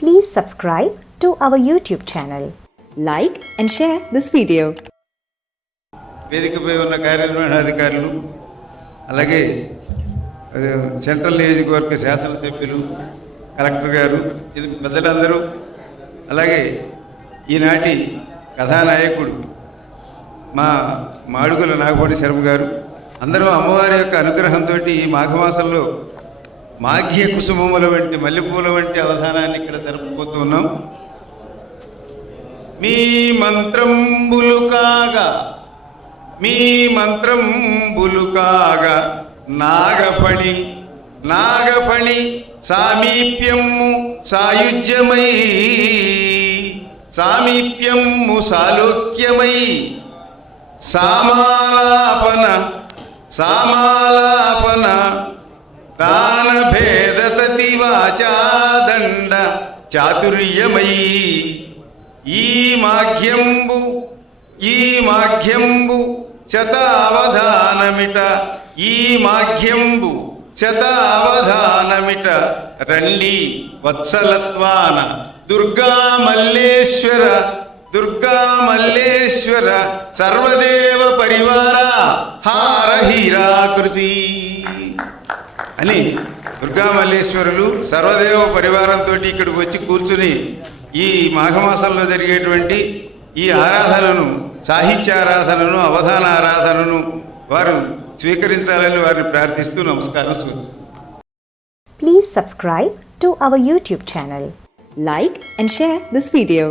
Please subscribe to our YouTube channel. Like and share this video. వేదికపై ఉన్న కార్యనిర్వహణాధికారులు అలాగే central నియోజకవర్గ శాసనసభ్యులు కలెక్టర్ గారు ఇది పెద్దలందరూ అలాగే ఈనాటి కథానాయకుడు మా మాడుగుల నాగపూడి శర్మ గారు అందరూ అమ్మవారి యొక్క అనుగ్రహంతో ఈ మాఘమాసంలో మాఘ్య కుసుమముల వంటి మల్లెపూల వంటి అవధానాన్ని ఇక్కడ జరుపుకోతూ మీ మంత్రంబులు కాగా మీ మంత్రంబులు కాగా నాగపణి నాగపణి సామీప్యము సాయుజ్యమై సామీప్యము సాలోక్యమై సామాలాపన సామాలాపన దాన వాచా దండ చాతుర్యమై ఈ మాఘ్యంబు ఈ మాఘ్యంబు శతావధానమిట ఈ మాఘ్యంబు శతావధానమిట రండి వత్సలత్వాన దుర్గా మల్లేశ్వర దుర్గా మల్లేశ్వర సర్వదేవ పరివార హార హీరాకృతి అని దుర్గా మల్లేశ్వరులు సర్వదేవ పరివారంతో ఇక్కడికి వచ్చి కూర్చుని ఈ మాఘమాసంలో జరిగేటువంటి ఈ ఆరాధనను సాహిత్య ఆరాధనను అవధాన ఆరాధనను వారు స్వీకరించాలని వారిని ప్రార్థిస్తూ నమస్కారం Please subscribe to our YouTube channel. Like and share this video.